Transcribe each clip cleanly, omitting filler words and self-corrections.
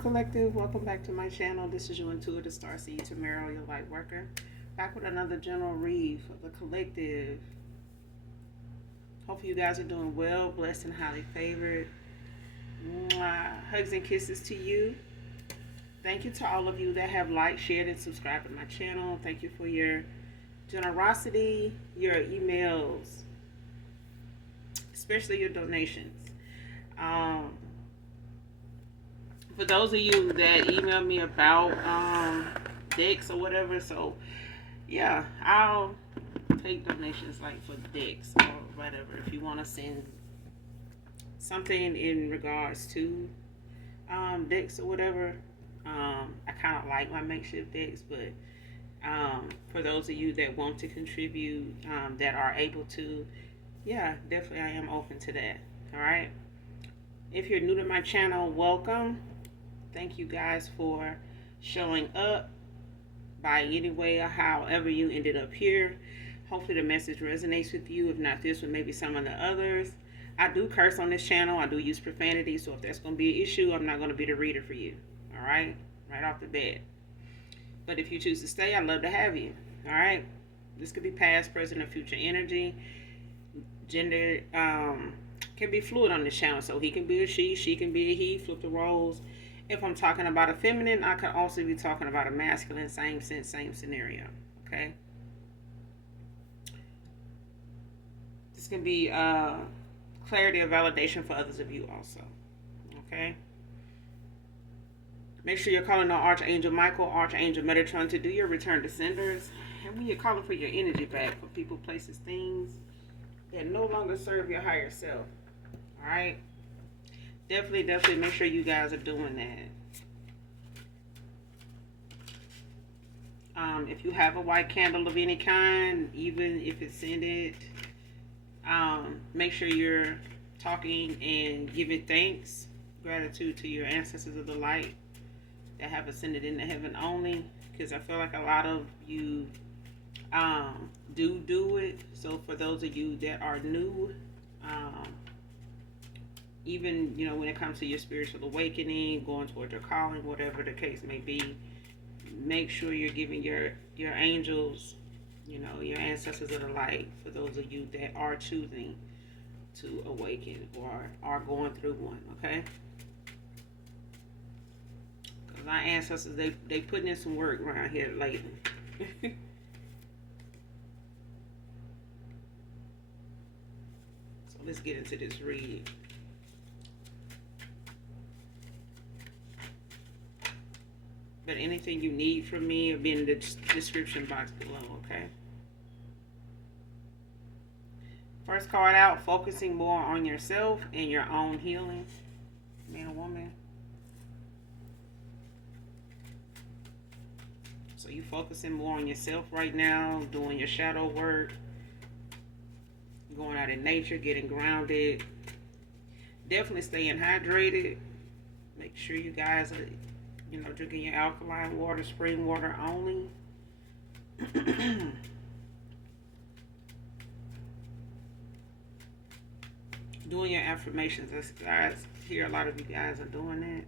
collective, welcome back to my channel. This is your intuitive star seed Tamara, your light worker, back with another general read for the collective. Hopefully you guys are doing well, blessed and highly favored. Mwah. Hugs and kisses to you. Thank you to all of you that have liked, shared, and subscribed to my channel. Thank you for your generosity, your emails, especially your donations. For those of you that email me about decks or whatever, so yeah, I'll take donations like for decks or whatever. If you want to send something in regards to decks or whatever, I kind of like my makeshift decks, but for those of you that want to contribute, that are able to, yeah, definitely I am open to that. All right. If you're new to my channel, welcome. Thank you guys for showing up by any way or however you ended up here. Hopefully the message resonates with you. If not this one, maybe some of the others. I do curse on this channel. I do use profanity. So if that's going to be an issue, I'm not going to be the reader for you. All right? Right off the bat. But if you choose to stay, I'd love to have you. All right? This could be past, present, or future energy. Gender can be fluid on this channel. So he can be a she can be a he. Flip the roles. If I'm talking about a feminine, I could also be talking about a masculine, same sense, same scenario. Okay? This can be clarity or validation for others of you also. Okay? Make sure you're calling on Archangel Michael, Archangel Metatron to do your return to senders. And when you're calling for your energy back for people, places, things that no longer serve your higher self. Alright? Definitely make sure you guys are doing that. If you have a white candle of any kind, even if it's scented, make sure you're talking and giving thanks, gratitude to your ancestors of the light that have ascended into heaven only. Because I feel like a lot of you do it. So for those of you that are new, even, when it comes to your spiritual awakening, going towards your calling, whatever the case may be, make sure you're giving your angels, your ancestors of the light, for those of you that are choosing to awaken or are going through one, okay? Because our ancestors, they putting in some work around here lately. So let's get into this read. But anything you need from me will be in the description box below, okay? First card out, focusing more on yourself and your own healing. Man or woman. So you focusing more on yourself right now, doing your shadow work, going out in nature, getting grounded. Definitely staying hydrated. Make sure you guys are drinking your alkaline water, spring water only. Doing your affirmations. I hear a lot of you guys are doing that.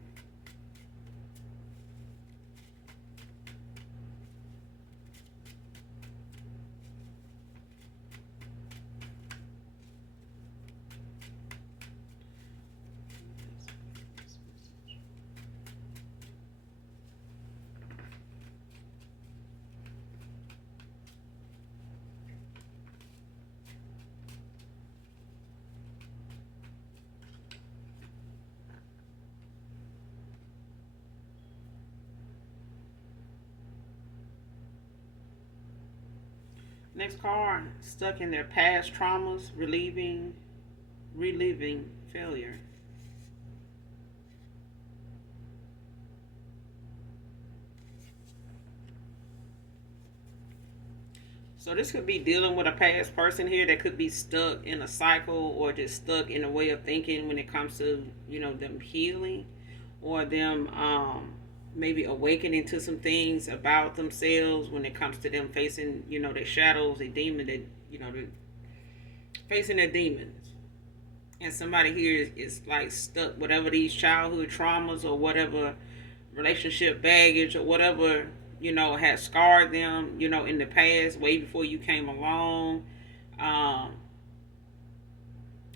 Next card, stuck in their past traumas, reliving failure. So this could be dealing with a past person here that could be stuck in a cycle or just stuck in a way of thinking when it comes to, them healing or them maybe awakening to some things about themselves when it comes to them facing, their shadows, their demon, that, they're facing their demons. And somebody here is like stuck, whatever these childhood traumas or whatever relationship baggage or whatever, had scarred them, in the past, way before you came along, um,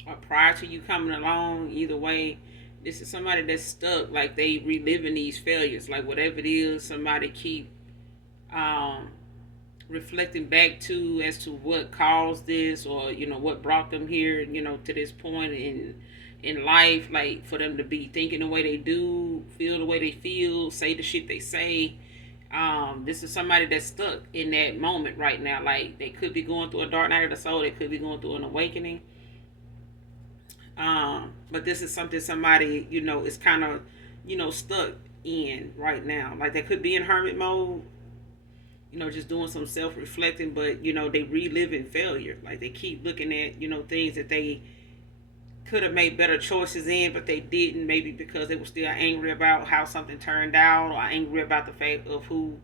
or prior to you coming along. Either way, this is somebody that's stuck, like they reliving these failures, like whatever it is, somebody keep um, reflecting back to as to what caused this, or what brought them here, to this point in life, like for them to be thinking the way they do, feel the way they feel, say the shit they say. This is somebody that's stuck in that moment right now. Like they could be going through a dark night of the soul, they could be going through an awakening. But this is something somebody, is kind of, stuck in right now. Like they could be in hermit mode, just doing some self reflecting, but they reliving failure. Like they keep looking at, things that they could have made better choices in, but they didn't. Maybe because they were still angry about how something turned out, or angry about the fact of who,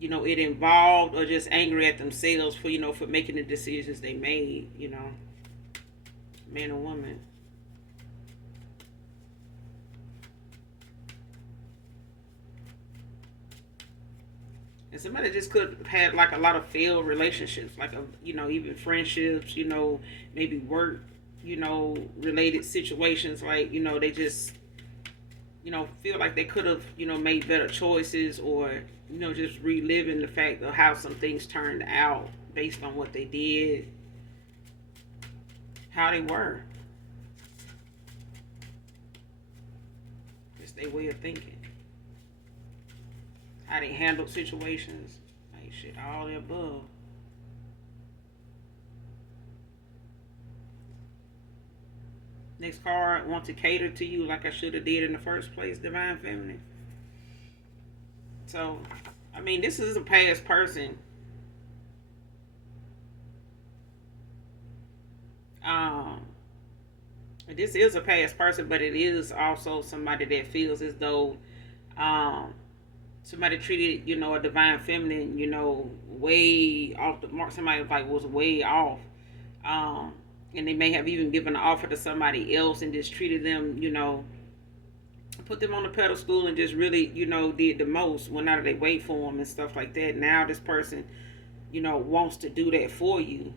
it involved, or just angry at themselves for, for making the decisions they made. Man or woman. And somebody just could have had like a lot of failed relationships, like even friendships, maybe work, related situations. Like they just feel like they could have made better choices, or just reliving the fact of how some things turned out based on what they did, how they were, just their way of thinking, how they handled situations, like shit, all the above. Next card, want to cater to you like I should have did in the first place, divine feminine. So, I mean, this is a past person. Um, this is a past person, but it is also somebody that feels as though um, somebody treated a divine feminine way off the mark. Somebody like was way off, um, and they may have even given an offer to somebody else and just treated them put them on the pedestal and just really did the most, went out of their way for them and stuff like that. Now this person wants to do that for you,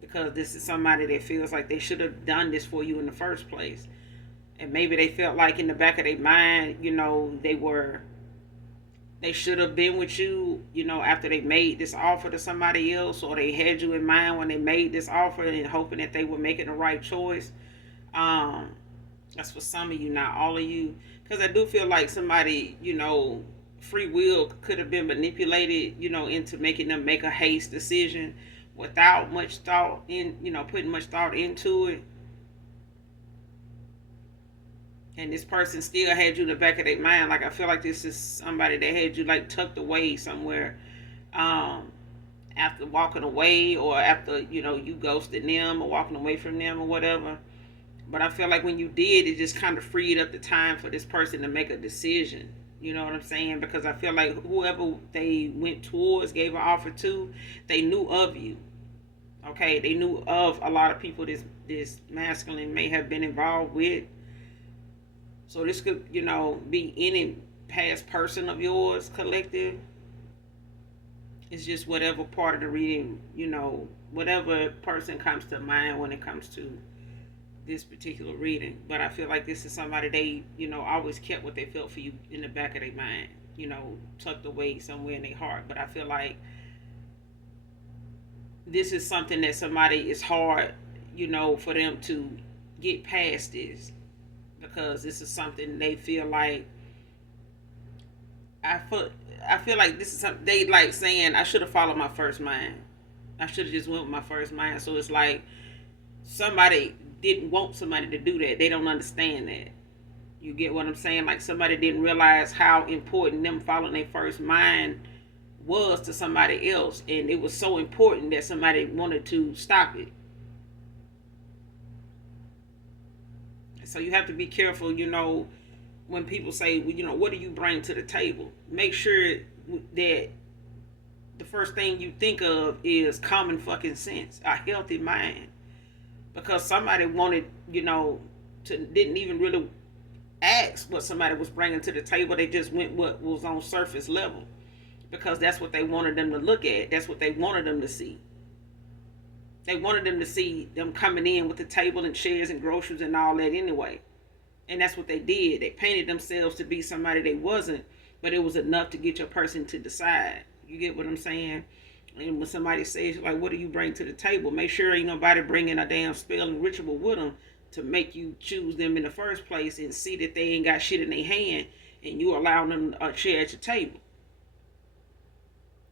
because this is somebody that feels like they should have done this for you in the first place. And maybe they felt like in the back of their mind, they should have been with you, after they made this offer to somebody else, or they had you in mind when they made this offer and hoping that they were making the right choice. Um, that's for some of you, not all of you. Because I do feel like somebody, free will could have been manipulated, into making them make a haste decision without much thought in, putting much thought into it. And this person still had you in the back of their mind. Like I feel like this is somebody that had you like tucked away somewhere, um, after walking away, or after you ghosted them or walking away from them or whatever. But I feel like when you did, it just kind of freed up the time for this person to make a decision. You know what I'm saying? Because I feel like whoever they went towards, gave an offer to, they knew of you. Okay, they knew of a lot of people this masculine may have been involved with. So this could, be any past person of yours, collective. It's just whatever part of the reading, whatever person comes to mind when it comes to this particular reading. But I feel like this is somebody they, always kept what they felt for you in the back of their mind, tucked away somewhere in their heart. But I feel like this is something that somebody is hard, for them to get past this, because this is something they feel like I feel I feel like this is something they like saying I should have followed my first mind. I should have just went with my first mind. So it's like somebody didn't want somebody to do that. They don't understand that. You get what I'm saying? Like somebody didn't realize how important them following their first mind was to somebody else, and it was so important that somebody wanted to stop it. So you have to be careful, when people say, well, what do you bring to the table? Make sure that the first thing you think of is common fucking sense, a healthy mind. Because somebody wanted, to didn't even really ask what somebody was bringing to the table. They just went what was on surface level because that's what they wanted them to look at. That's what they wanted them to see. They wanted them to see them coming in with the table and chairs and groceries and all that anyway. And that's what they did. They painted themselves to be somebody they wasn't, but it was enough to get your person to decide. You get what I'm saying? And when somebody says, like, what do you bring to the table? Make sure ain't nobody bringing a damn spell and ritual with them to make you choose them in the first place and see that they ain't got shit in their hand and you allow them a chair at your table.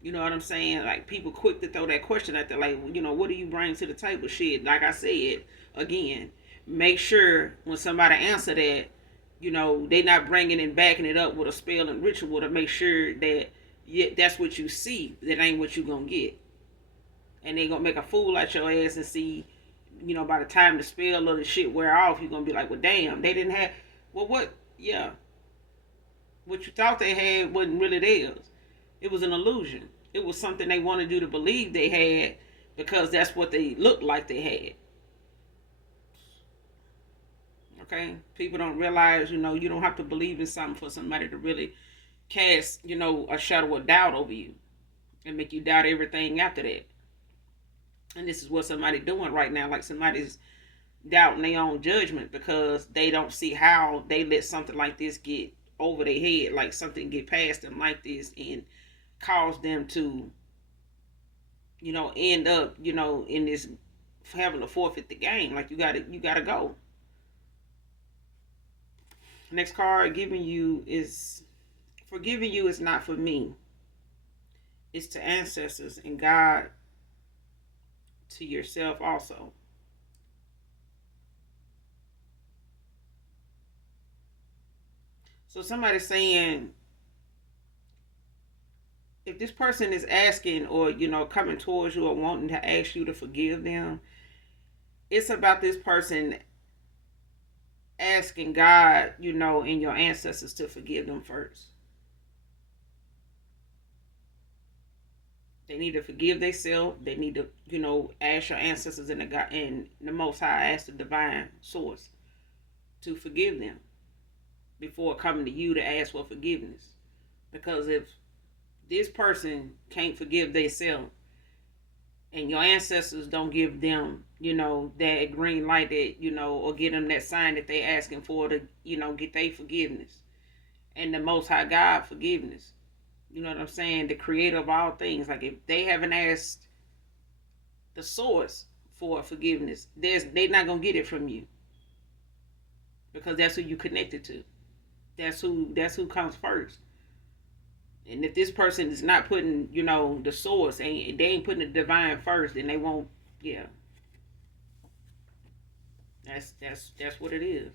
You know what I'm saying? Like, people quick to throw that question out there, like, what do you bring to the table? Shit, like I said, again, make sure when somebody answer that, they not bringing and backing it up with a spell and ritual to make sure that that's what you see. That ain't what you gonna get. And they gonna make a fool out your ass and see, by the time the spell or the shit wear off, you're gonna be like, well, damn, they didn't have, well, what, yeah. What you thought they had wasn't really theirs. It was an illusion. It was something they wanted you to believe they had because that's what they looked like they had. Okay? People don't realize, you don't have to believe in something for somebody to really cast, a shadow of doubt over you and make you doubt everything after that. And this is what somebody's doing right now. Like, somebody's doubting their own judgment because they don't see how they let something like this get over their head, like something get past them like this and cause them to, end up, in this having to forfeit the game. Like, you gotta go. Next card forgiving you is not for me. It's to ancestors and God, to yourself also. So somebody's saying, if this person is asking or, coming towards you or wanting to ask you to forgive them, it's about this person asking God, and your ancestors to forgive them first. They need to forgive themselves. They need to, ask your ancestors and the Most High, ask the divine source to forgive them before coming to you to ask for forgiveness. Because if this person can't forgive themselves and your ancestors don't give them, that green light that, or give them that sign that they asking for to, get their forgiveness and the Most High God forgiveness. You know what I'm saying? The creator of all things. Like, if they haven't asked the source for forgiveness, they're not going to get it from you. Because that's who you connected to. That's who comes first. And if this person is not putting, the source, they ain't putting the divine first, then they won't, yeah. That's what it is.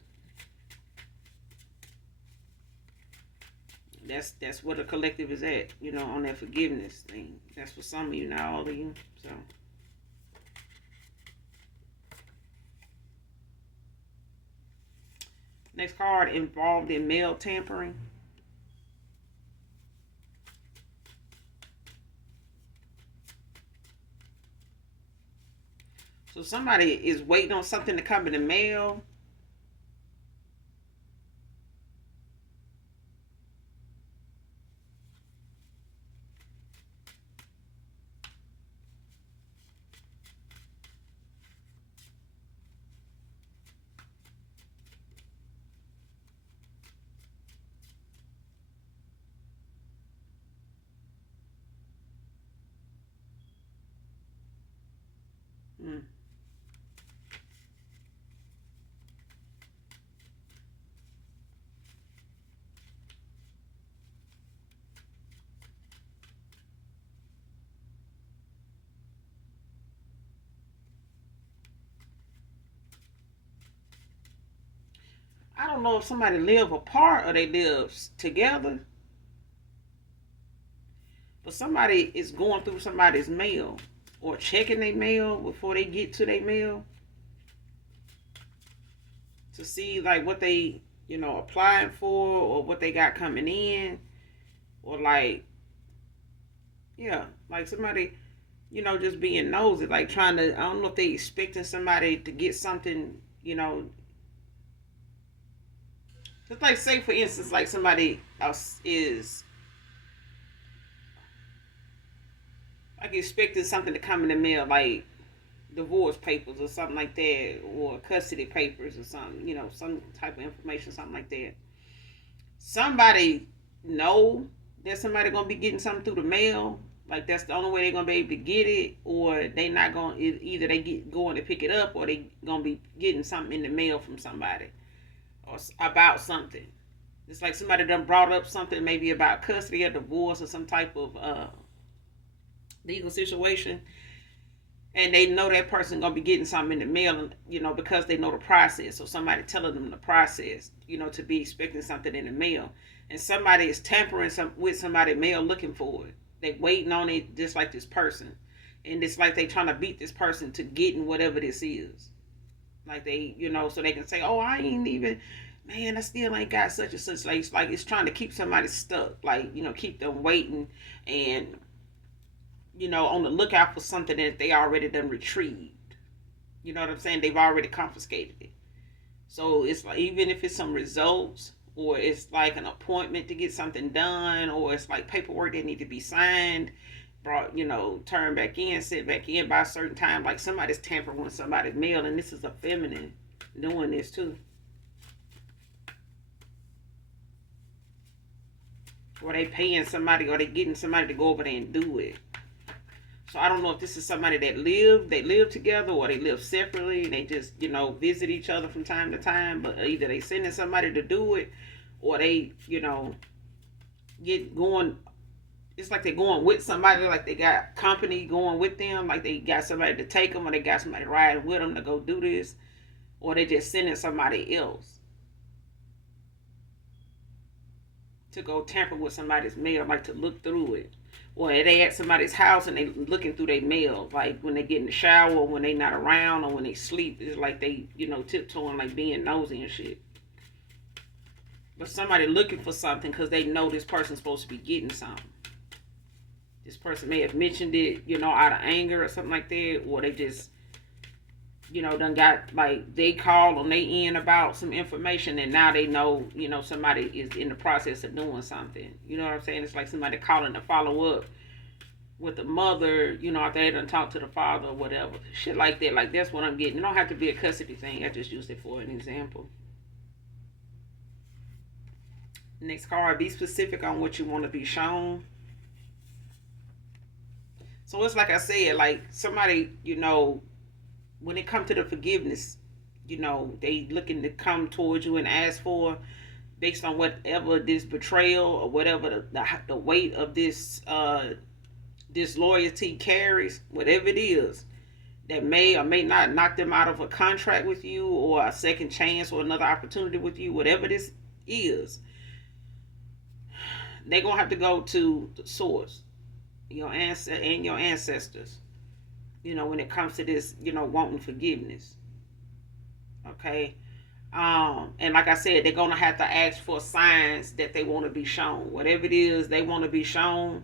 That's what the collective is at, on that forgiveness thing. That's for some of you, not all of you. So next card, involved in mail tampering. So somebody is waiting on something to come in the mail. Mm. I don't know if somebody live apart or they live together, but somebody is going through somebody's mail or checking their mail before they get to their mail to see like what they, applying for or what they got coming in, or like, yeah, like somebody, just being nosy, like trying to, I don't know if they expecting somebody to get something, Just like, say for instance, like somebody else is like expecting something to come in the mail, like divorce papers or something like that, or custody papers or something, some type of information, something like that. Somebody know that somebody gonna be getting something through the mail. Like that's the only way they're gonna be able to get it, or they not gonna either they get going to pick it up, or they gonna be getting something in the mail from somebody or about something. It's like somebody done brought up something maybe about custody or divorce or some type of legal situation, and they know that person gonna be getting something in the mail, because they know the process. So somebody telling them the process, to be expecting something in the mail, and somebody is tampering with somebody's mail looking for it. They waiting on it just like this person, and it's like they trying to beat this person to getting whatever this is. Like they, so they can say, "Oh, I ain't even." Man, I still ain't got such and such. Like it's trying to keep somebody stuck. Like keep them waiting, and on the lookout for something that they already done retrieved. You know what I'm saying? They've already confiscated it. So it's like, even if it's some results, or it's like an appointment to get something done, or it's like paperwork that need to be signed, brought, turned back in, sent back in by a certain time. Like somebody's tampering with somebody's mail, and this is a feminine doing this too. Or they paying somebody, or they getting somebody to go over there and do it. So I don't know if this is somebody that they live together, or they live separately and they just, visit each other from time to time. But either they sending somebody to do it, or they, get going. It's like they're going with somebody, like they got company going with them, like they got somebody to take them, or they got somebody riding with them to go do this, or they just sending somebody else to go tamper with somebody's mail, like to look through it. Or they at somebody's house and they looking through their mail, like when they get in the shower, or when they not around, or when they sleep. It's like they, tiptoeing, like being nosy and shit. But somebody looking for something because they know this person's supposed to be getting something. This person may have mentioned it, out of anger or something like that, or they just, done got, like, they called on their end about some information, and now they know, somebody is in the process of doing something. You know what I'm saying? It's like somebody calling to follow up with the mother, after they done talk to the father or whatever. Shit like that. Like, that's what I'm getting. It don't have to be a custody thing. I just used it for an example. Next card, be specific on what you want to be shown. So it's like I said, like somebody, when it comes to the forgiveness, they looking to come towards you and ask for, based on whatever this betrayal, or whatever the weight of this disloyalty carries, whatever it is that may or may not knock them out of a contract with you, or a second chance, or another opportunity with you, whatever this is, they're gonna have to go to the source, your answer and your ancestors. When it comes to this, wanting forgiveness. Okay. And like I said, they're gonna have to ask for signs that they want to be shown. Whatever it is they want to be shown.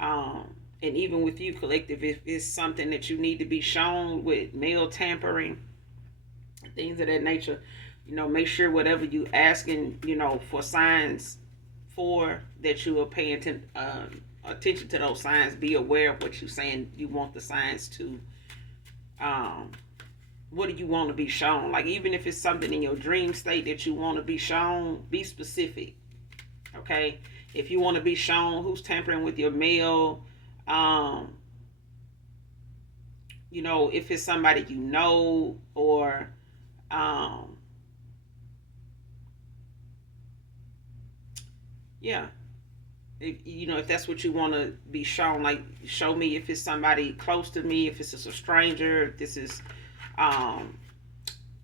And even with you, collective, if it's something that you need to be shown with mail tampering, things of that nature, make sure whatever you asking, for signs for, that you are paying attention to those signs. Be aware of what you're saying you want the signs to. What do you want to be shown? Like, even if it's something in your dream state that you want to be shown, be specific. Okay? If you want to be shown who's tampering with your mail, if it's somebody or yeah, if that's what you want to be shown, like, show me if it's somebody close to me, if it's just a stranger, if this is by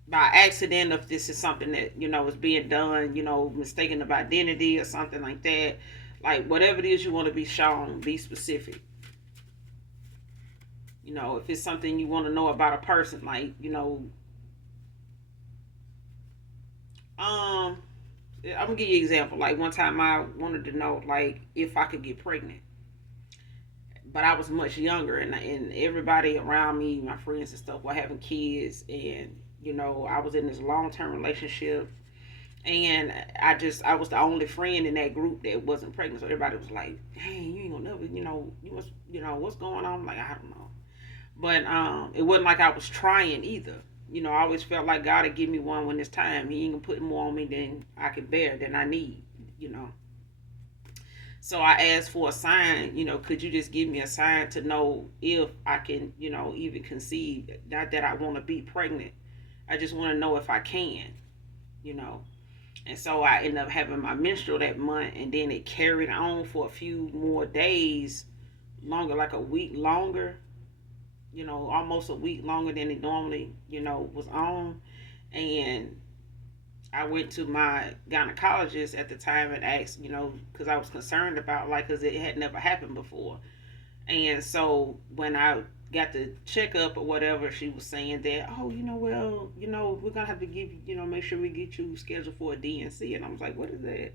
accident, if this is something that is being done, mistaken of identity or something like that. Like, whatever it is you want to be shown, be specific. If it's something you want to know about a person, like, I'm gonna give you an example. Like, one time I wanted to know, like, if I could get pregnant, but I was much younger, and everybody around me, my friends and stuff, were having kids, and I was in this long term relationship, And I was the only friend in that group that wasn't pregnant. So everybody was like, "Hey, you ain't gonna never, you must, what's going on?" I'm like, I don't know. But it wasn't like I was trying either. I always felt like God would give me one when it's time. He ain't gonna put more on me than I can bear, than I need. You know. So I asked for a sign. Could you just give me a sign to know if I can, even conceive? Not that I want to be pregnant. I just want to know if I can. You know. And so I ended up having my menstrual that month, and then it carried on for a few more days, longer, like a week longer, almost a week longer than it normally, was on. And I went to my gynecologist at the time and asked, because I was concerned about, like, because it had never happened before. And so when I got the checkup or whatever, she was saying that, oh, well, we're gonna have to give you, make sure we get you scheduled for a DNC. And I was like, what is that?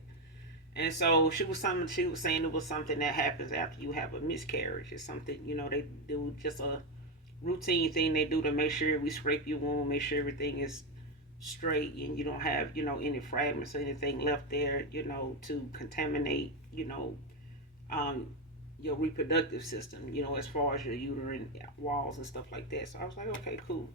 And so she was saying it was something that happens after you have a miscarriage. It's something, they do, just a routine thing they do to make sure we scrape your womb, make sure everything is straight and you don't have, any fragments or anything left there, to contaminate, um, your reproductive system, as far as your uterine walls and stuff like that. So I was like, okay, cool.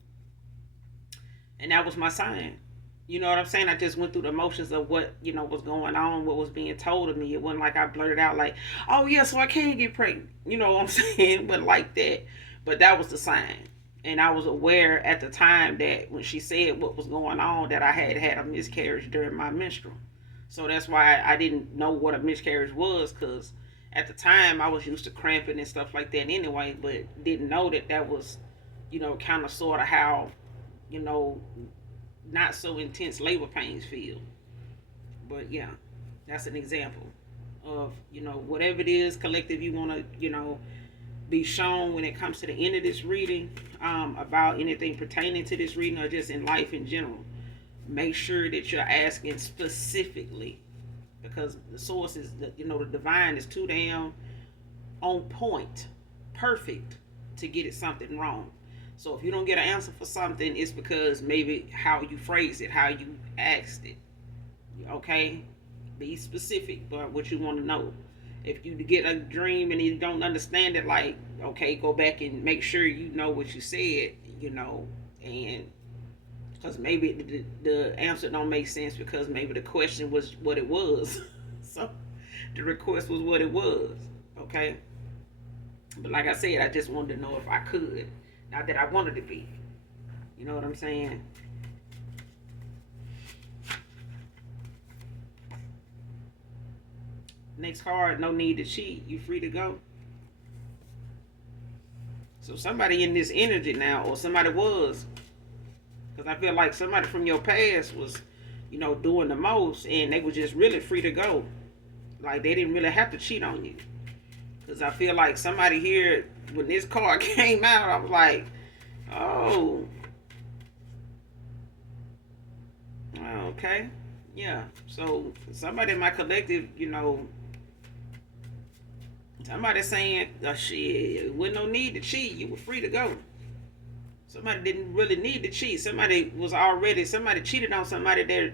And that was my sign. You know what I'm saying? I just went through the motions of what, was going on, what was being told of me. It wasn't like I blurted out like, oh yeah, so I can get pregnant. You know what I'm saying? But like that. But that was the sign. And I was aware at the time that when she said what was going on, that I had had a miscarriage during my menstrual. So that's why I didn't know what a miscarriage was, because at the time I was used to cramping and stuff like that anyway, but didn't know that that was, kind of sort of how, you know, not so intense labor pains feel. But yeah, that's an example of, whatever it is collective you want to, be shown when it comes to the end of this reading, about anything pertaining to this reading or just in life in general. Make sure that you're asking specifically, because the source is, the divine is too damn on point, perfect, to get it something wrong. So if you don't get an answer for something, it's because maybe how you phrase it, how you asked it. Okay, be specific about what you want to know. If you get a dream and you don't understand it, like, okay, go back and make sure you know what you said, and because maybe the answer don't make sense because maybe the question was what it was. So the request was what it was. Okay, but like I said, I just wanted to know if I could, not that I wanted to be. You know what I'm saying? Next card, no need to cheat. You free to go. So somebody in this energy now, or somebody was, because I feel like somebody from your past was, doing the most, and they were just really free to go. Like they didn't really have to cheat on you. Because I feel like somebody here, when this card came out, I was like, oh, okay, yeah. So somebody in my collective, somebody saying, oh, shit, with no need to cheat, you were free to go. Somebody didn't really need to cheat. Somebody cheated on somebody that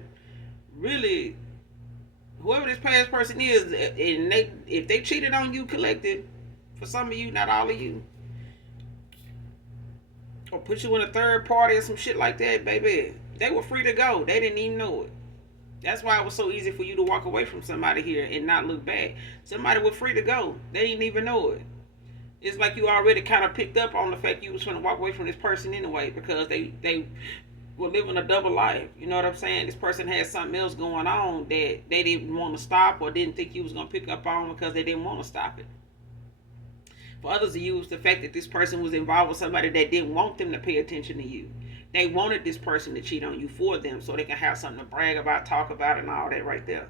really, whoever this past person is, and if they cheated on you collective, for some of you, not all of you, or put you in a third party or some shit like that, baby, they were free to go. They didn't even know it. That's why it was so easy for you to walk away from somebody here and not look back. Somebody was free to go. They didn't even know it. It's like you already kind of picked up on the fact you was trying to walk away from this person anyway, because they were living a double life. You know what I'm saying? This person had something else going on that they didn't want to stop, or didn't think you was going to pick up on, because they didn't want to stop it. For others of you, it's the fact that this person was involved with somebody that didn't want them to pay attention to you. They wanted this person to cheat on you for them so they can have something to brag about, talk about, and all that right there.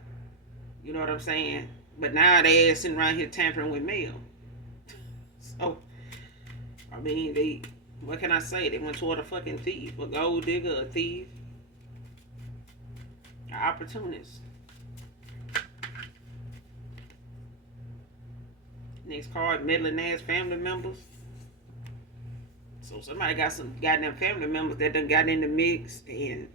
You know what I'm saying? But now they sitting around here tampering with mail. So, I mean, what can I say? They went toward a fucking thief, a gold digger, a thief, an opportunist. Next card, meddling ass family members. So somebody got some goddamn family members that done got in the mix and,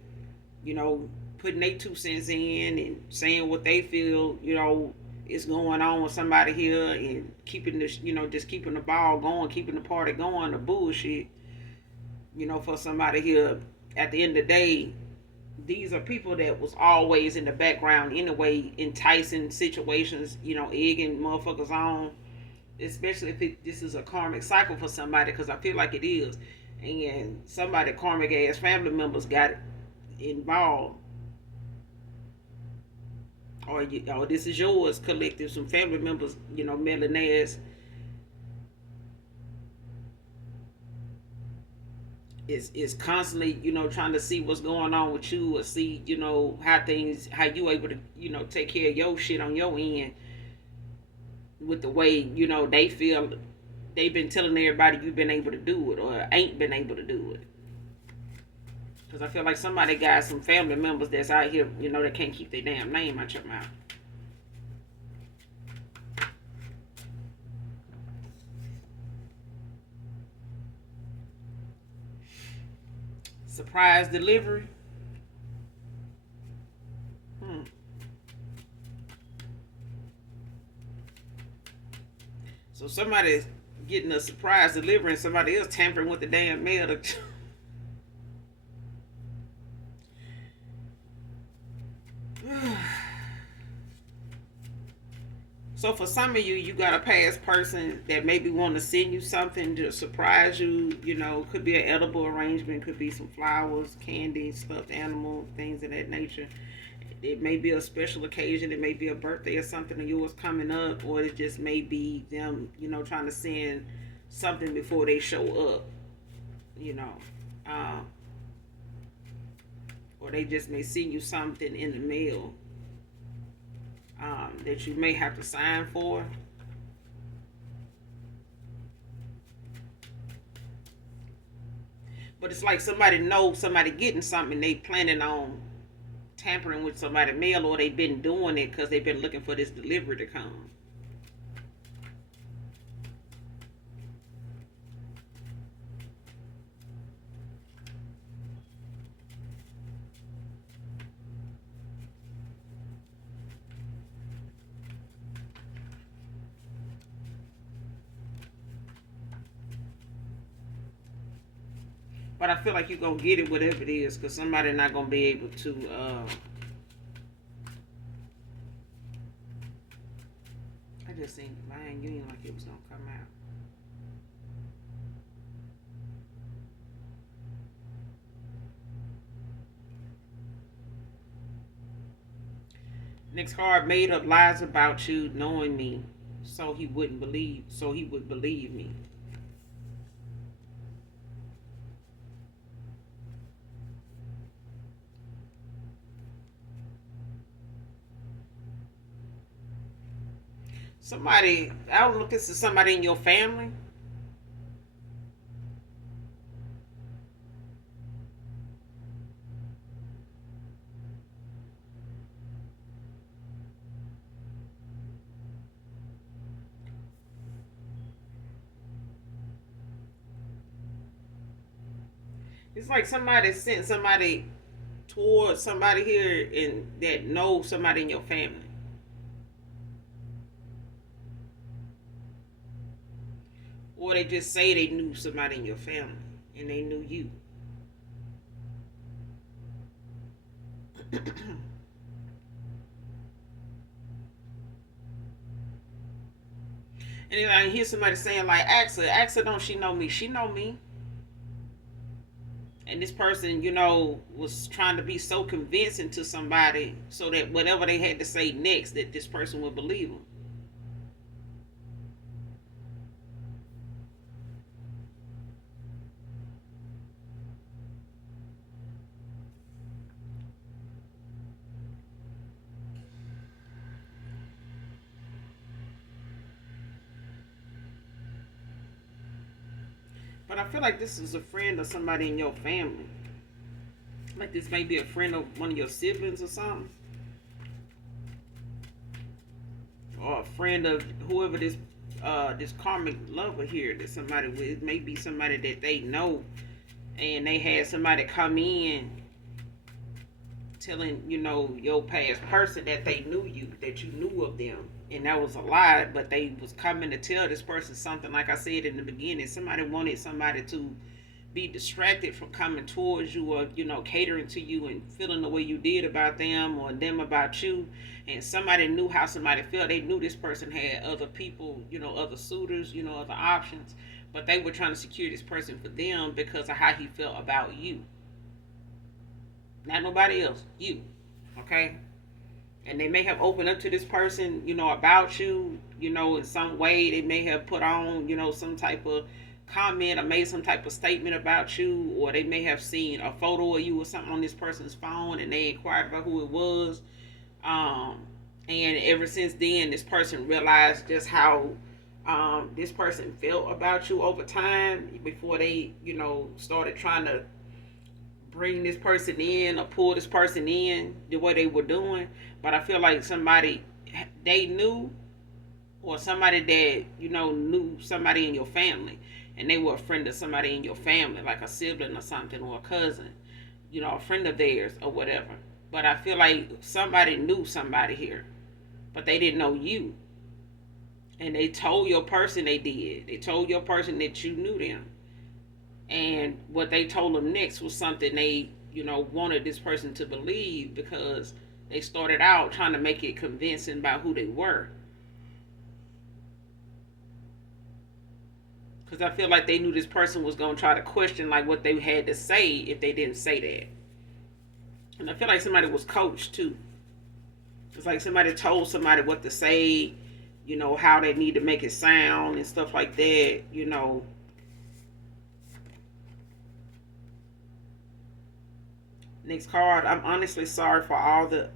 putting their 2 cents in and saying what they feel, is going on with somebody here, and keeping the, just keeping the ball going, keeping the party going, the bullshit, for somebody here. At the end of the day, these are people that was always in the background anyway, enticing situations, egging motherfuckers on, especially if this is a karmic cycle for somebody, because I feel like it is. And somebody karmic ass family members got involved, or this is yours collective. Some family members, meddling ass is constantly, trying to see what's going on with you, or see, how you able to, take care of your shit on your end, with the way, they feel they've been telling everybody you've been able to do it or ain't been able to do it. Because I feel like somebody got some family members that's out here, that can't keep their damn name out your mouth. Surprise delivery. So somebody's getting a surprise delivery and somebody else tampering with the damn mail. So for some of you, you got a past person that maybe want to send you something to surprise you. Could be an edible arrangement, could be some flowers, candy, stuffed animal, things of that nature. It may be a special occasion. It may be a birthday or something of yours coming up, or it just may be them, trying to send something before they show up, uh, or they just may send you something in the mail, that you may have to sign for. But it's like somebody knows somebody getting something, they planning on tampering with somebody's mail, or they've been doing it because they've been looking for this delivery to come. But I feel like you're going to get it, whatever it is, because somebody not going to be able to... I just seen Divine Union like it was going to come out. Next card, made up lies about you, knowing me, so he would believe me. Somebody, I don't know if this is somebody in your family. It's like somebody sent somebody towards somebody here and that knows somebody in your family. Or they just say they knew somebody in your family and they knew you. And then I hear somebody saying like, Axa, don't she know me? She know me. And this person, was trying to be so convincing to somebody so that whatever they had to say next, that this person would believe them. But I feel like this is a friend of somebody in your family. Like this may be a friend of one of your siblings or something. Or a friend of whoever this karmic lover here that somebody with. It may be somebody that they know, and they had somebody come in telling, your past person that they knew you, that you knew of them. And that was a lie, but they was coming to tell this person something. Like I said in the beginning, somebody wanted somebody to be distracted from coming towards you, or catering to you and feeling the way you did about them or them about you. And somebody knew how somebody felt. They knew this person had other people, other suitors, other options, but they were trying to secure this person for them because of how he felt about you, not nobody else, you. Okay. And they may have opened up to this person, about you, in some way. They may have put on, some type of comment or made some type of statement about you, or they may have seen a photo of you or something on this person's phone and they inquired about who it was. Um, and ever since then, this person realized just how this person felt about you over time before they, started trying to bring this person in or pull this person in the way they were doing. But I feel like somebody they knew, or somebody that knew somebody in your family, and they were a friend of somebody in your family, like a sibling or something, or a cousin, a friend of theirs or whatever. But I feel like somebody knew somebody here, but they didn't know you. And they told your person they did. They told your person that you knew them. And what they told them next was something they, wanted this person to believe, because they started out trying to make it convincing about who they were. Because I feel like they knew this person was going to try to question like what they had to say if they didn't say that. And I feel like somebody was coached too. It's like somebody told somebody what to say, how they need to make it sound and stuff like that. Next card. I'm honestly sorry for all the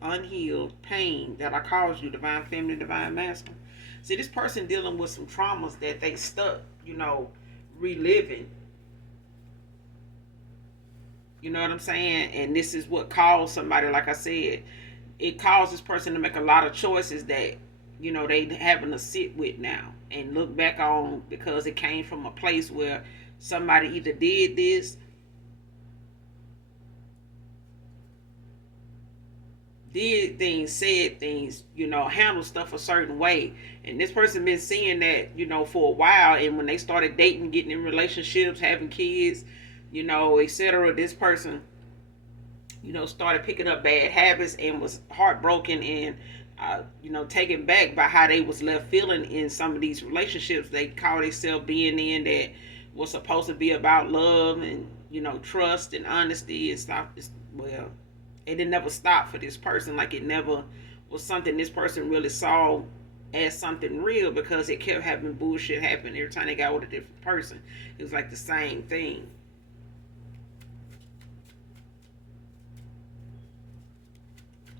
unhealed pain that I caused you, divine feminine, divine masculine. See, this person dealing with some traumas that they stuck, reliving. You know what I'm saying? And this is what caused somebody, like I said, it caused this person to make a lot of choices that, they having to sit with now and look back on, because it came from a place where somebody either did this, did things, said things, handled stuff a certain way. And this person been seeing that, for a while. And when they started dating, getting in relationships, having kids, etc., this person, started picking up bad habits and was heartbroken and, taken back by how they was left feeling in some of these relationships they call themselves being in, that was supposed to be about love and, trust and honesty and stuff. Well, it didn't never stop for this person. Like, it never was something this person really saw as something real, because it kept having bullshit happen every time they got with a different person. It was like the same thing.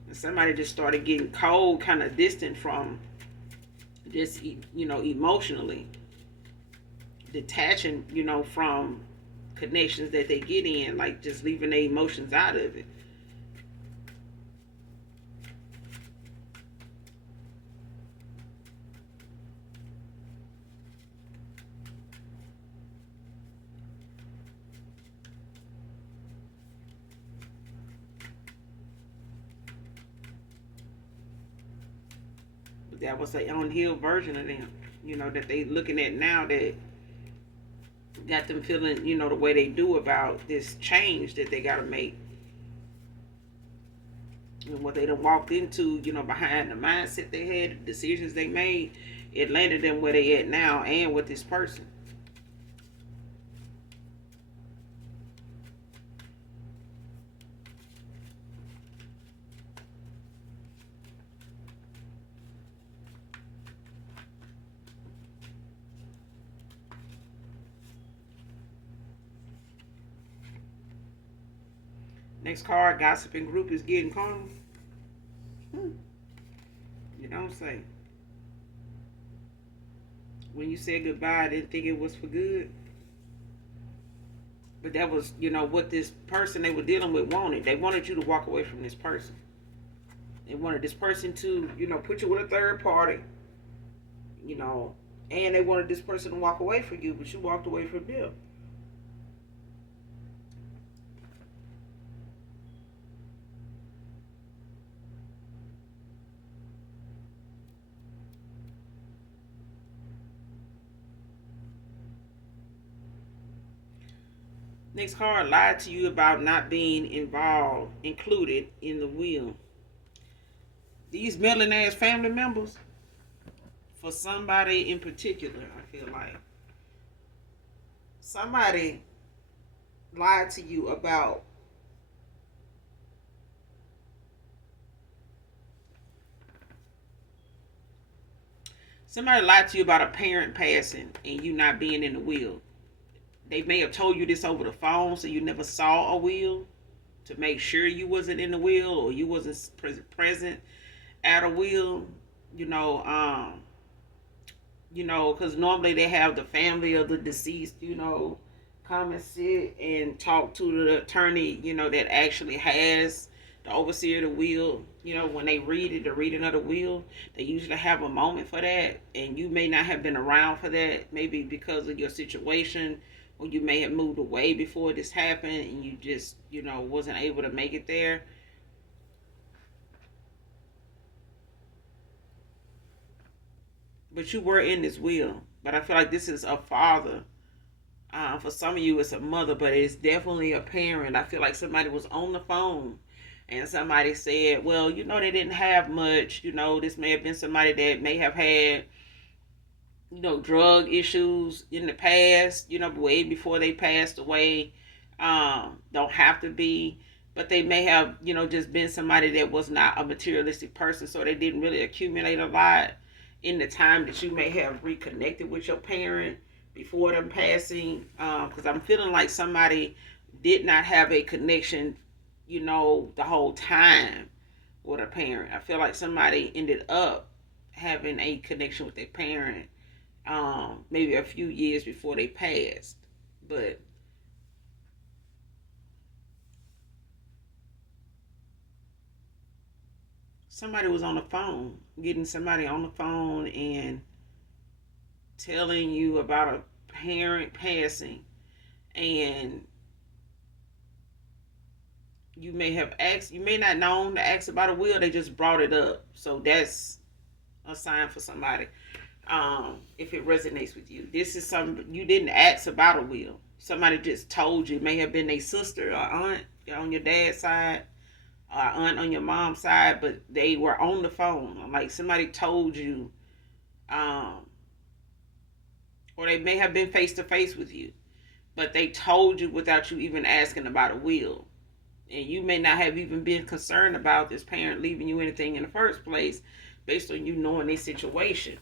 And somebody just started getting cold, kind of distant from just, emotionally detaching, from connections that they get in, like just leaving their emotions out of it. But that was an unhealed version of them, that they looking at now, that got them feeling, the way they do about this change that they got to make. And what they done walked into, behind the mindset they had, the decisions they made, it landed them where they at now, and with this person. Next card, gossiping group is getting calm. You don't say. When you said goodbye, I didn't think it was for good. But that was, what this person they were dealing with wanted. They wanted you to walk away from this person. They wanted this person to, put you with a third party, you know, and they wanted this person to walk away from you, but you walked away from them. Next card, lied to you about not being involved, included in the will. These meddling ass family members, for somebody in particular, I feel like somebody lied to you about somebody lied to you about a parent passing and you not being in the will. They may have told you this over the phone, so you never saw a will to make sure you wasn't in the will or you wasn't present at a will. You know, because normally they have the family of the deceased, come and sit and talk to the attorney, that actually has the overseer of the will. When they read it, the reading of the will, they usually have a moment for that, and you may not have been around for that, maybe because of your situation, or you may have moved away before this happened, and you just, wasn't able to make it there. But you were in this will. But I feel like this is a father. For some of you, it's a mother, but it's definitely a parent. I feel like somebody was on the phone and somebody said, well, they didn't have much. This may have been somebody that may have had, drug issues in the past, way before they passed away. Don't have to be, but they may have, just been somebody that was not a materialistic person, so they didn't really accumulate a lot in the time that you may have reconnected with your parent before them passing. Because I'm feeling like somebody did not have a connection, the whole time with a parent. I feel like somebody ended up having a connection with their parent, maybe a few years before they passed. But somebody was on the phone, getting somebody on the phone and telling you about a parent passing, and you may not known to ask about a will, they just brought it up. So that's a sign for somebody. If it resonates with you, this is some you didn't ask about a will. Somebody just told you. It may have been a sister or aunt on your dad's side, or aunt on your mom's side, but they were on the phone. Like somebody told you, um, or they may have been face to face with you, but they told you without you even asking about a will. And you may not have even been concerned about this parent leaving you anything in the first place based on you knowing their situation.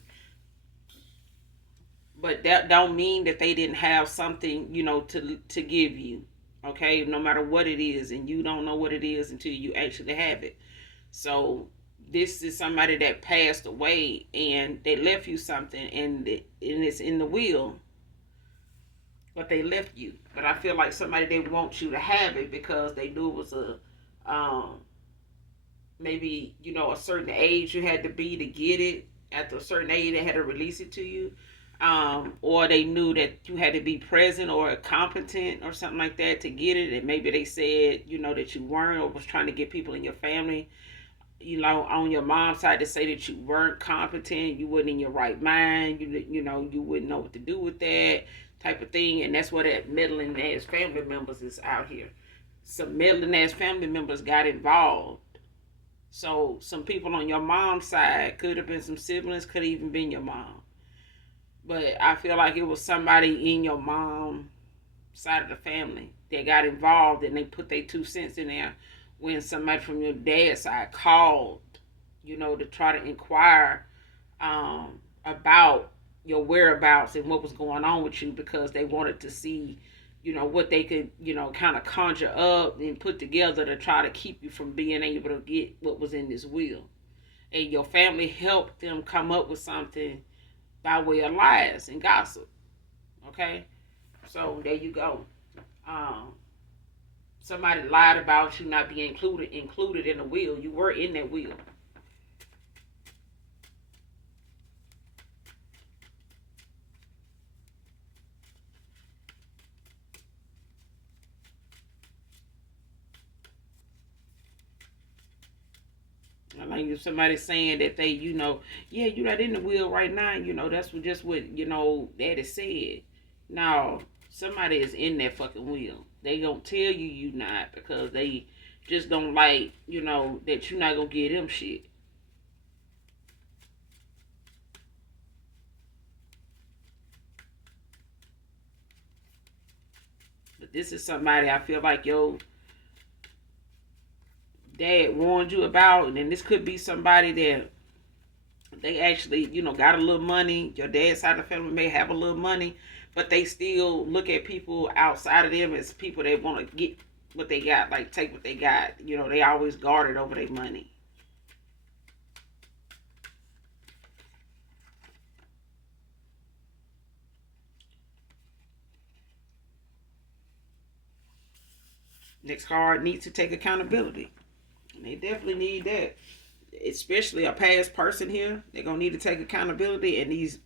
But that don't mean that they didn't have something, to give you. Okay, no matter what it is, and you don't know what it is until you actually have it. So this is somebody that passed away and they left you something, and it's in the will, but they left you. But I feel like somebody, they want you to have it because they knew it was a maybe, a certain age you had to be to get it. After a certain age they had to release it to you, or they knew that you had to be present or competent or something like that to get it, and maybe they said, that you weren't, or was trying to get people in your family, on your mom's side, to say that you weren't competent, you weren't in your right mind, you wouldn't know what to do with that type of thing. And that's what that meddling ass family members is out here. Some meddling ass family members got involved. So some people on your mom's side, could have been some siblings, could have even been your mom. But I feel like it was somebody in your mom side of the family that got involved, and they put their 2 cents in there when somebody from your dad's side called, to try to inquire, about your whereabouts and what was going on with you, because they wanted to see, what they could, kind of conjure up and put together to try to keep you from being able to get what was in this will. And your family helped them come up with something by way of lies and gossip. Okay? So there you go. Um, Somebody lied about you not being included in the will. You were in that will. Like if somebody's saying that they, yeah, you're not in the will right now, that's just what, daddy said. No, somebody is in that fucking will. they gonna tell you not because they just don't like, that you not gonna get them shit. But this is somebody I feel like your dad warned you about, and then this could be somebody that they actually, got a little money. Your dad's side of the family may have a little money, but they still look at people outside of them as people that want to get what they got, like take what they got. They always guarded over their money. Next card needs to take accountability. And they definitely need that. Especially a past person here. They're gonna need to take accountability, and these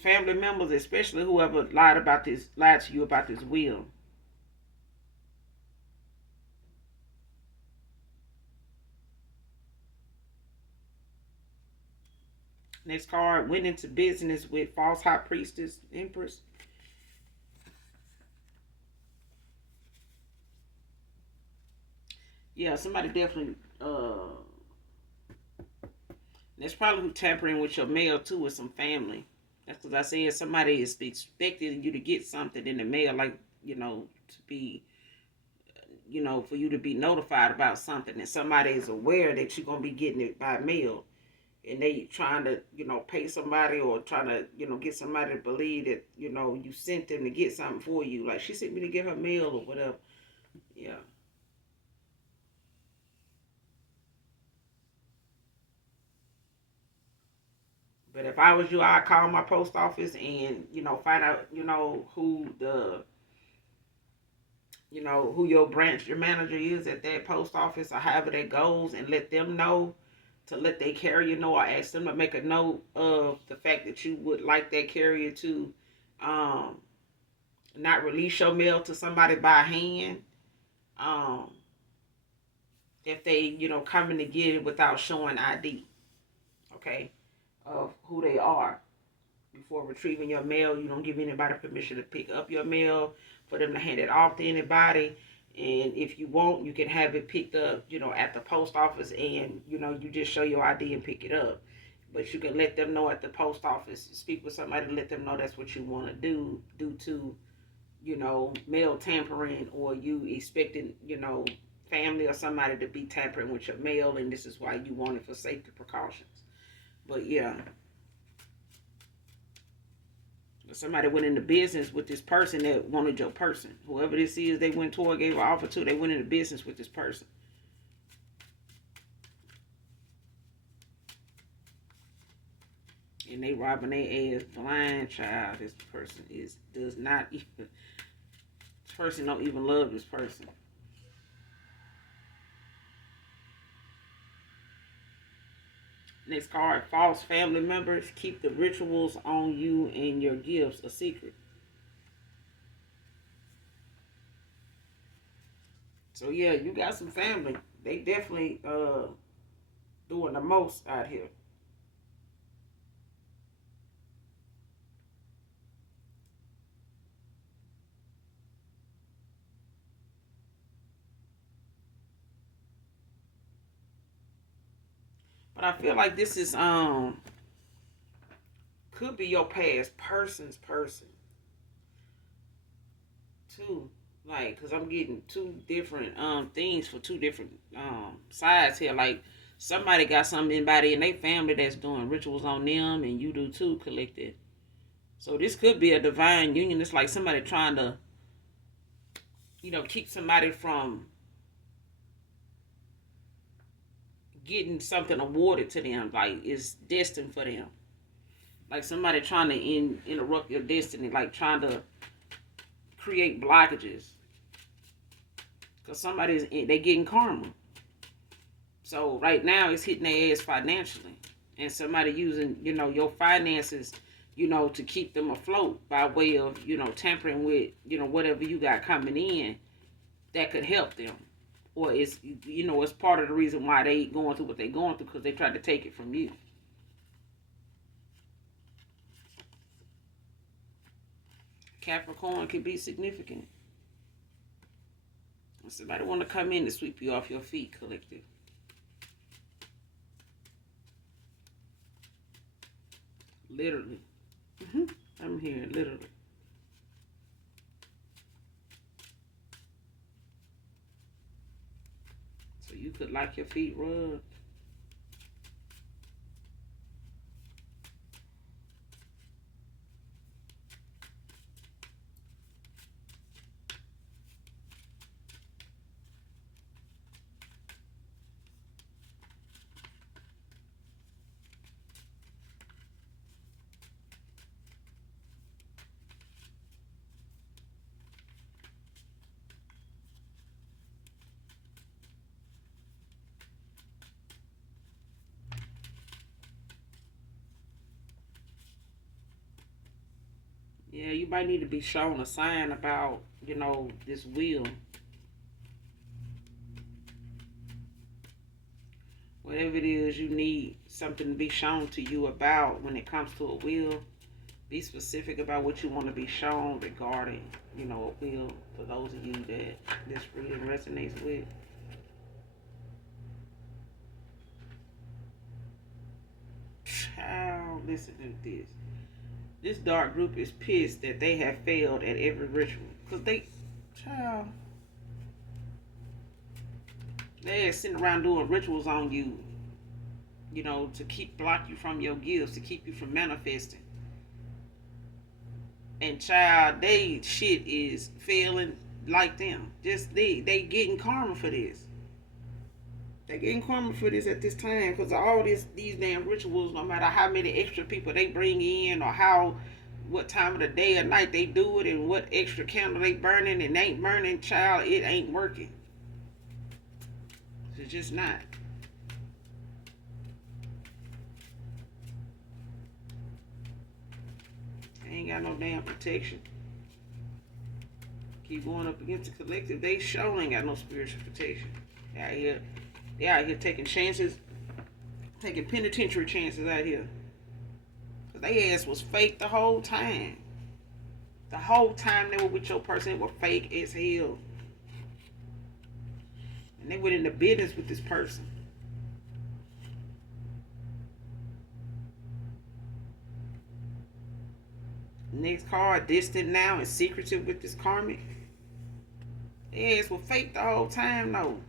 family members, especially whoever lied to you about this will. Next card, went into business with false high priestess, empress. Yeah, somebody definitely. That's probably who tampering with your mail too, with some family. That's because I said somebody is expecting you to get something in the mail, like to be, for you to be notified about something, and somebody is aware that you're gonna be getting it by mail, and they trying to, pay somebody or trying to, get somebody to believe that, you sent them to get something for you. Like she sent me to get her mail or whatever. Yeah. But if I was you, I'd call my post office and, find out, who your branch, your manager is at that post office or however that goes, and let them know, to let their carrier know, or ask them to make a note of the fact that you would like that carrier to um, not release your mail to somebody by hand. Um, if they, coming to get it without showing ID, okay, of who they are. Before retrieving your mail, you don't give anybody permission to pick up your mail, for them to hand it off to anybody. And if you want, you can have it picked up, at the post office, and, you just show your ID and pick it up. But you can let them know at the post office, speak with somebody to let them know that's what you want to do, due to, mail tampering, or you expecting, family or somebody to be tampering with your mail, and this is why you want it for safety precautions. But yeah, somebody went into business with this person that wanted your person. Whoever this is, they went toward, gave an offer to, they went into business with this person. And they robbing their ass blind, child. This person does not even, this person don't even love this person. Next card, false family members keep the rituals on you and your gifts a secret. So yeah, you got some family. They definitely doing the most out here. But I feel like this is could be your past person's person too. Like, cause I'm getting two different things for two different sides here. Like, somebody got somebody in their family that's doing rituals on them, and you do too, collected. So this could be a divine union. It's like somebody trying to, keep somebody from getting something awarded to them. Like, it's destined for them. Like somebody trying to interrupt your destiny. Like trying to create blockages. Cause they getting karma. So right now it's hitting their ass financially, and somebody using your finances, to keep them afloat by way of tampering with whatever you got coming in that could help them, or it's part of the reason why they going through what they going through, because they tried to take it from you. Capricorn can be significant. Somebody want to come in and sweep you off your feet, collective. Literally. I'm here, literally. So you could like your feet rubbed. Yeah, you might need to be shown a sign about, this will. Whatever it is you need something to be shown to you about when it comes to a will, be specific about what you want to be shown regarding, a will, for those of you that this reading resonates with. Child, listen to this. This dark group is pissed that they have failed at every ritual. Because child, they are sitting around doing rituals on you, to block you from your gifts, to keep you from manifesting. And child, they shit is failing like them. Just they getting karma for this. They getting karma for this at this time because all these damn rituals. No matter how many extra people they bring in, or what time of the day or night they do it, and what extra candle they burning and ain't burning, child, it ain't working. It's just not. They ain't got no damn protection. Keep going up against the collective. They sure ain't got no spiritual protection. They out here taking chances, taking penitentiary chances out here. Cause they ass was fake the whole time. The whole time they were with your person, they were fake as hell. And they went into business with this person. Next card, distant now and secretive with this karmic. They ass were fake the whole time though.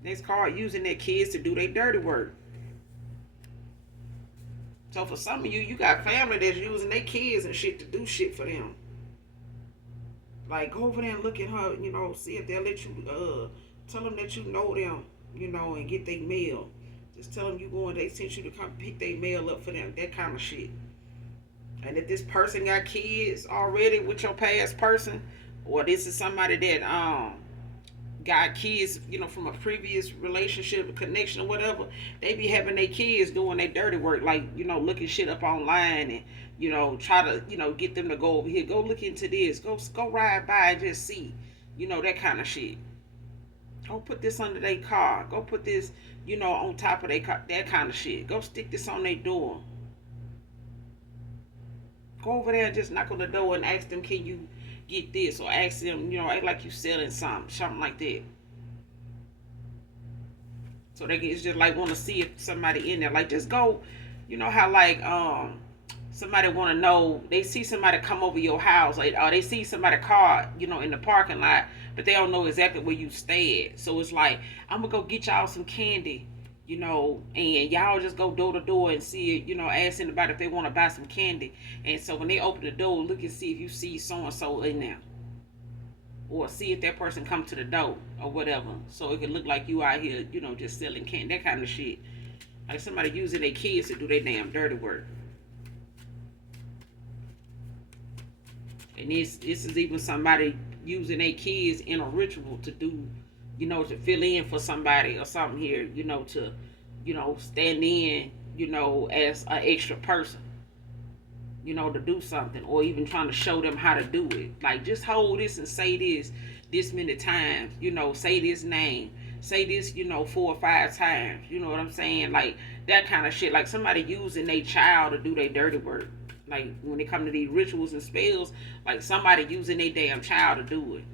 Next card, using their kids to do their dirty work. So for some of you, you got family that's using their kids and shit to do shit for them. Like, go over there and look at her, see if they'll let you, tell them that you know them, and get their mail. Just tell them you going, they sent you to come pick their mail up for them, that kind of shit. And if this person got kids already with your past person, or this is somebody that, got kids, from a previous relationship, connection, or whatever, they be having their kids doing their dirty work, like, looking shit up online and, try to, get them to go over here, go look into this, go ride by and just see, that kind of shit. Go put this under their car. Go put this, on top of their car, that kind of shit. Go stick this on their door. Go over there and just knock on the door and ask them, can you get this? Or ask them, act like you selling something like that. So they can, it's just like want to see if somebody in there. Like just go, how like somebody want to know, they see somebody come over your house, like, or they see somebody car, in the parking lot, but they don't know exactly where you stay at. So it's like, I'm gonna go get y'all some candy, and y'all just go door to door and see it, ask anybody if they want to buy some candy. And so when they open the door, look and see if you see so and so in there, or see if that person come to the door or whatever, so it can look like you out here, just selling candy, that kind of shit. Like somebody using their kids to do their damn dirty work. And this is even somebody using their kids in a ritual to do, to fill in for somebody or something here, to, stand in, as an extra person, to do something, or even trying to show them how to do it. Like just hold this and say this many times, say this name, say this, 4 or 5 times, you know what I'm saying? Like that kind of shit. Like somebody using their child to do their dirty work. Like when it come to these rituals and spells, like somebody using their damn child to do it.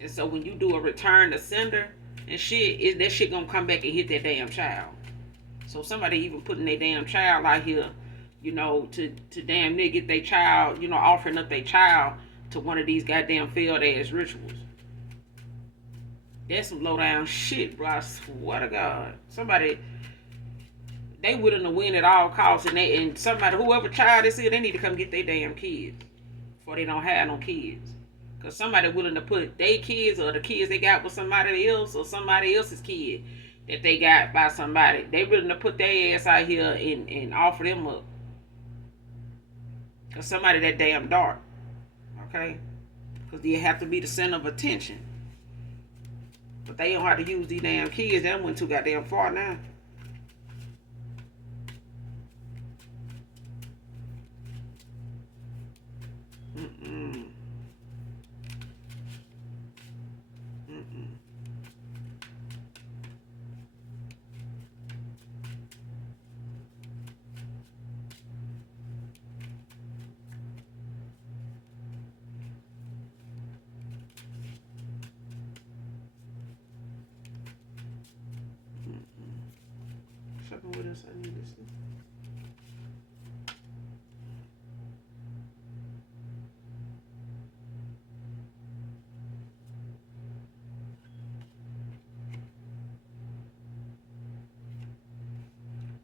And so when you do a return to sender and shit, is that shit gonna come back and hit that damn child? So somebody even putting their damn child out here, to damn near get their child, offering up their child to one of these goddamn failed ass rituals. That's some low down shit, bro. I swear to God. Somebody, they willing to win at all costs, and somebody, whoever child this is, they need to come get their damn kids before they don't have no kids. Cause somebody willing to put their kids or the kids they got with somebody else or somebody else's kid that they got by somebody, they willing to put their ass out here and offer them up. Cause somebody that damn dark, okay? Cause you have to be the center of attention. But they don't have to use these damn kids. They went too goddamn far now. Mm-mm. Mm-mm. Something with us, I need this.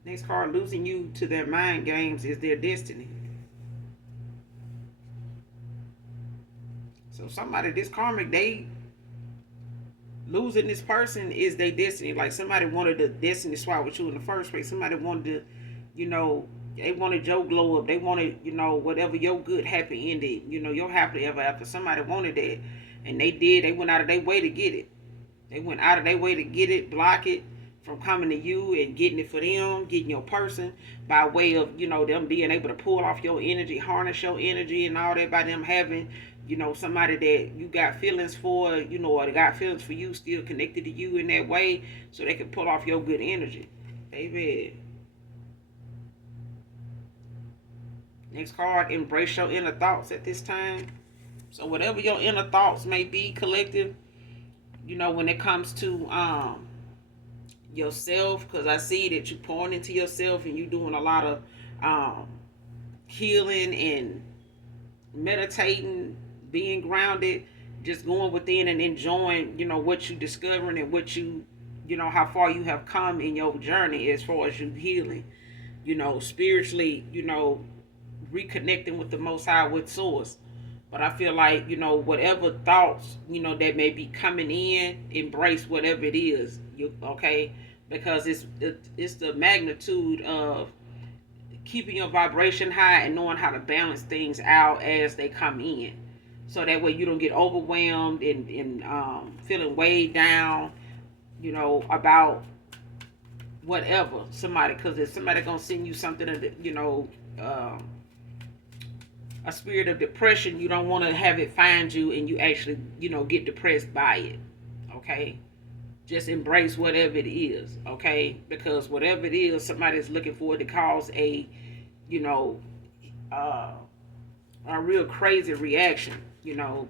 Next card, losing you to their mind games is their destiny. So somebody, this karmic, they losing this person is their destiny. Like somebody wanted the destiny swap with you in the first place. Somebody wanted to, they wanted your glow up. They wanted, whatever your good happy ended, your happily ever after. Somebody wanted that. And they did. They went out of their way to get it. They went out of their way to get it, block it from coming to you and getting it for them, getting your person by way of, them being able to pull off your energy, harness your energy and all that by them having, somebody that you got feelings for, or they got feelings for you, still connected to you in that way so they can pull off your good energy. Baby. Next card, embrace your inner thoughts at this time. So whatever your inner thoughts may be, collective, when it comes to yourself, because I see that you pouring into yourself and you doing a lot of healing and meditating, being grounded, just going within and enjoying, what you discovering and what how far you have come in your journey as far as you healing, spiritually, reconnecting with the Most High, with Source. But I feel like, whatever thoughts, that may be coming in, embrace whatever it is, okay? Because it's the magnitude of keeping your vibration high and knowing how to balance things out as they come in. So that way you don't get overwhelmed and feeling weighed down, about whatever somebody, because if somebody gonna send you something, a spirit of depression, you don't want to have it find you and you actually, get depressed by it. Okay? Just embrace whatever it is, okay? Because whatever it is, somebody's looking for it to cause uh, a real crazy reaction,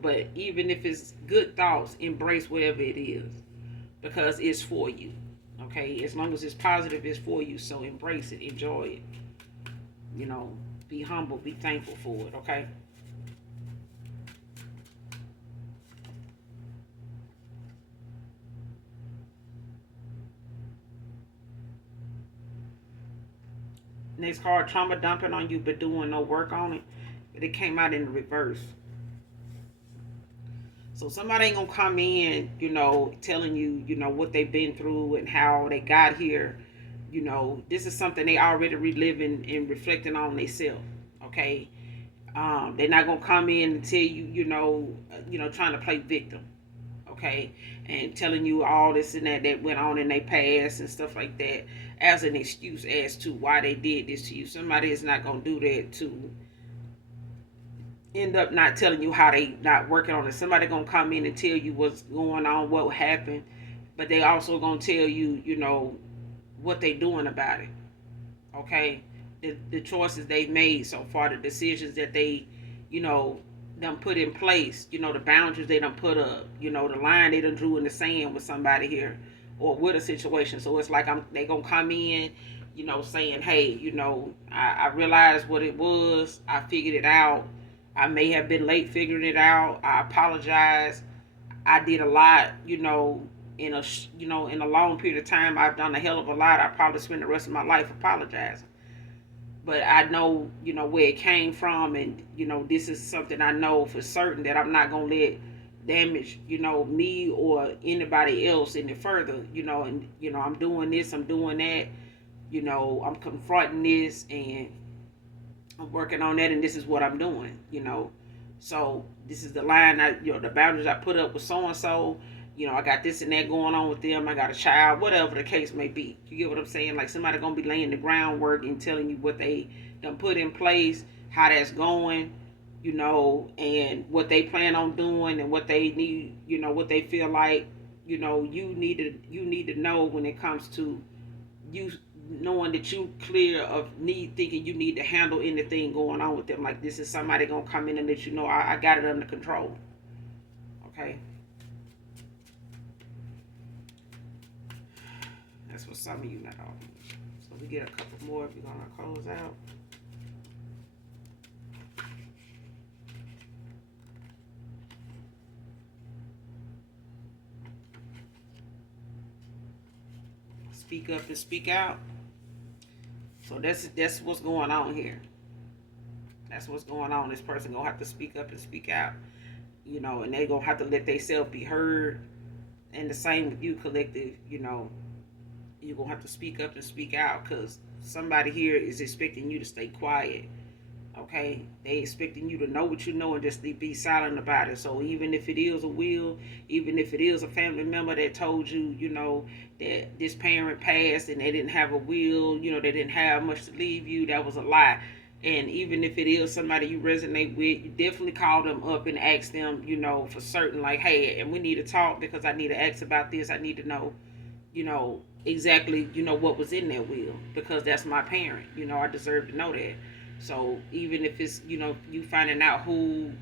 But even if it's good thoughts, embrace whatever it is because it's for you, okay? As long as it's positive, it's for you. So embrace it, enjoy it, be humble, be thankful for it, okay? Next card, trauma dumping on you but doing no work on it. But it came out in the reverse. So somebody ain't gonna come in, telling you, what they've been through and how they got here. This is something they already reliving and reflecting on themselves. Okay, they're not gonna come in and tell you, trying to play victim. Okay, and telling you all this and that went on in their past and stuff like that as an excuse as to why they did this to you. Somebody is not gonna do that to end up not telling you how they not working on it. Somebody gonna come in and tell you what's going on, what happened, but they also gonna tell you, what they doing about it. Okay, the choices they've made so far, the decisions that they, you know, done put in place, the boundaries they done put up, the line they done drew in the sand with somebody here or with a situation. So it's like they gonna come in, saying, hey, I realized what it was, I figured it out. I may have been late figuring it out. I apologize. I did a lot, in a long period of time. I've done a hell of a lot. I probably spend the rest of my life apologizing, but I know, where it came from, and this is something I know for certain that I'm not gonna let damage, me or anybody else any further, and I'm doing this, I'm doing that, I'm confronting this, and I'm working on that, and this is what I'm doing, So this is the line the boundaries I put up with so and so. I got this and that going on with them. I got a child, whatever the case may be. You get what I'm saying? Like somebody gonna be laying the groundwork and telling you what they done put in place, how that's going, and what they plan on doing and what they need, what they feel like, you need to know when it comes to you knowing that you clear of need thinking you need to handle anything going on with them. Like this is somebody gonna come in and let you know I got it under control. Okay. That's what some of you not all. So we get a couple more if you're gonna close out. Speak up and speak out. So that's what's going on here. That's what's going on. This person gonna have to speak up and speak out. And they gonna have to let themselves be heard. And the same with you, collective. You're gonna have to speak up and speak out, because somebody here is expecting you to stay quiet. Okay, they expecting you to know what you know and just be silent about it. So even if it is a will, even if it is a family member that told you, that this parent passed and they didn't have a will, they didn't have much to leave you, that was a lie. And even if it is somebody you resonate with, you definitely call them up and ask them, for certain, like, hey, and we need to talk because I need to ask about this. I need to know, exactly, what was in that will, because that's my parent. I deserve to know that. So even if it's, you finding out who,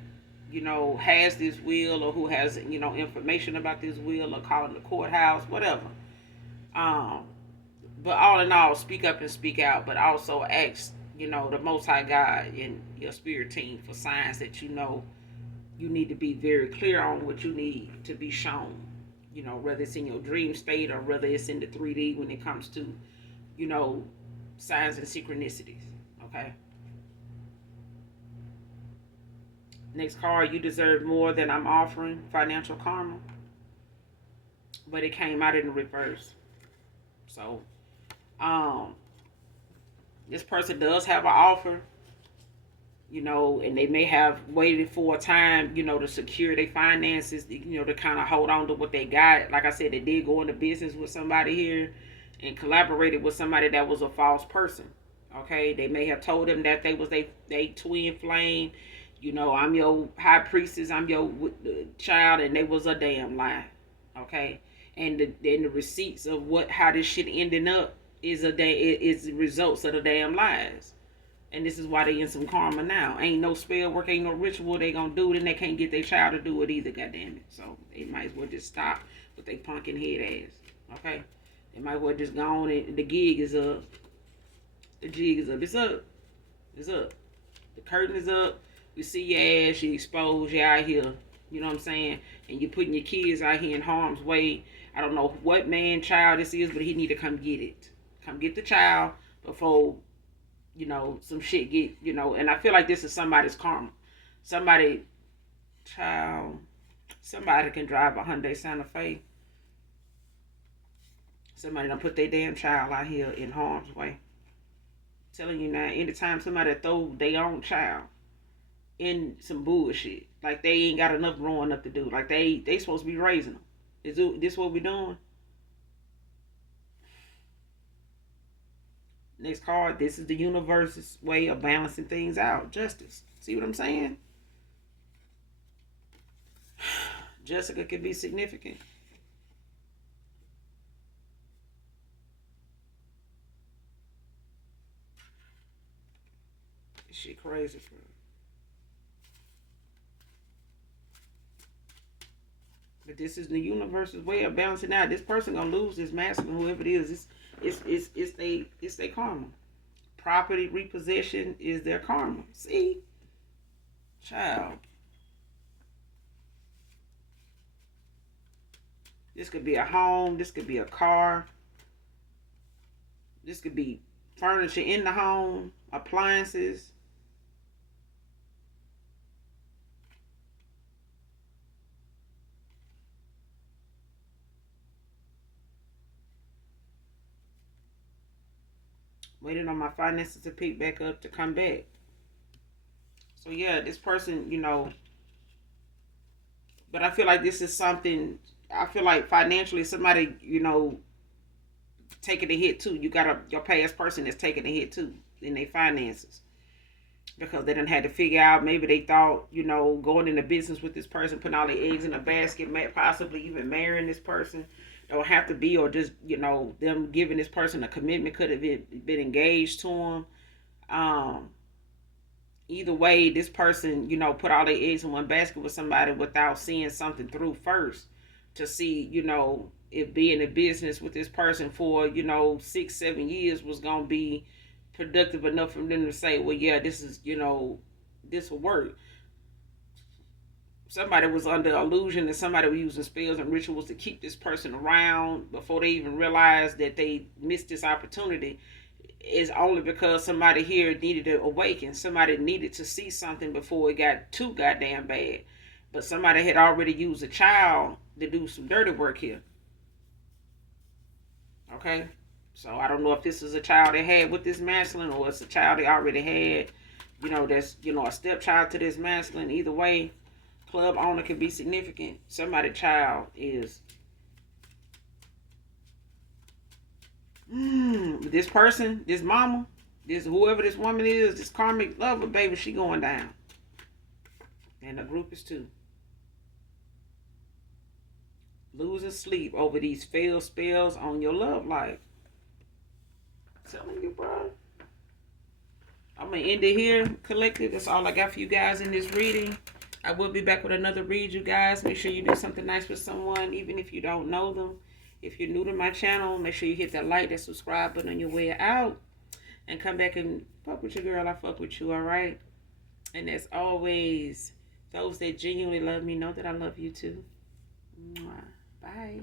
has this will, or who has, information about this will, or calling the courthouse, whatever. Um, but all in all, speak up and speak out, but also ask, the Most High God and your spirit team for signs that you need to be very clear on what you need to be shown. Whether it's in your dream state or whether it's in the 3D when it comes to, signs and synchronicities. Okay. Next card, you deserve more than I'm offering, financial karma. But it came out in the reverse. So, this person does have an offer, and they may have waited for a time, to secure their finances, to kind of hold on to what they got. Like I said, they did go into business with somebody here and collaborated with somebody that was a false person. Okay, they may have told them that they was they twin flame. I'm your high priestess, I'm your child, and they was a damn lie. Okay, and the receipts of how this shit ending up is the results of the damn lies. And this is why they in some karma now. Ain't no spell work, ain't no ritual they gonna do, then they can't get their child to do it either, goddamn it. So they might as well just stop with their pumpkin head ass. Okay? They might as well just go on and the gig is up. The jig is up. It's up. It's up. The curtain is up. You see your ass, you exposed, you out here. You know what I'm saying? And you're putting your kids out here in harm's way. I don't know what man, child this is, but he need to come get it. Come get the child before, some shit get, and I feel like this is somebody's karma. Somebody can drive a Hyundai Santa Fe. Somebody done put their damn child out here in harm's way. I'm telling you now, anytime somebody throw their own child in some bullshit, like they ain't got enough growing up to do, like they supposed to be raising them. Is this what we doing? Next card, this is the universe's way of balancing things out. Justice. See what I'm saying? Jessica can be significant. She crazy for her. But this is the universe's way of balancing out. This person gonna lose this masculine, whoever it is. It's their karma. Property repossession is their karma. See, child. This could be a home. This could be a car. This could be furniture in the home, appliances. Waiting on my finances to pick back up to come back. So yeah, this person, but I feel like this is something. I feel like financially, somebody, taking a hit too. You got your past person that's taking a hit too in their finances because they didn't had to figure out. Maybe they thought, going into business with this person, putting all their eggs in a basket, possibly even marrying this person. Don't have to be, or just them giving this person a commitment could have been engaged to them. Um, Either way, this person, put all their eggs in one basket with somebody without seeing something through first to see, if being in business with this person for, 6, 7 years was going to be productive enough for them to say, well, yeah, this is, this will work. Somebody was under illusion that somebody was using spells and rituals to keep this person around before they even realized that they missed this opportunity is only because somebody here needed to awaken. Somebody needed to see something before it got too goddamn bad. But somebody had already used a child to do some dirty work here. Okay? So I don't know if this is a child they had with this masculine or it's a child they already had. That's, a stepchild to this masculine. Either way, club owner can be significant. Somebody's child is this person, this mama, this whoever this woman is, this karmic lover, baby, she going down. And the group is too. Losing sleep over these failed spells on your love life. I'm telling you, bro. I'm gonna end it here, collective. That's all I got for you guys in this reading. I will be back with another read, you guys. Make sure you do something nice for someone, even if you don't know them. If you're new to my channel, make sure you hit that like, that subscribe button on your way out. And come back and fuck with your girl. I fuck with you, all right? And as always, those that genuinely love me know that I love you too. Mwah. Bye.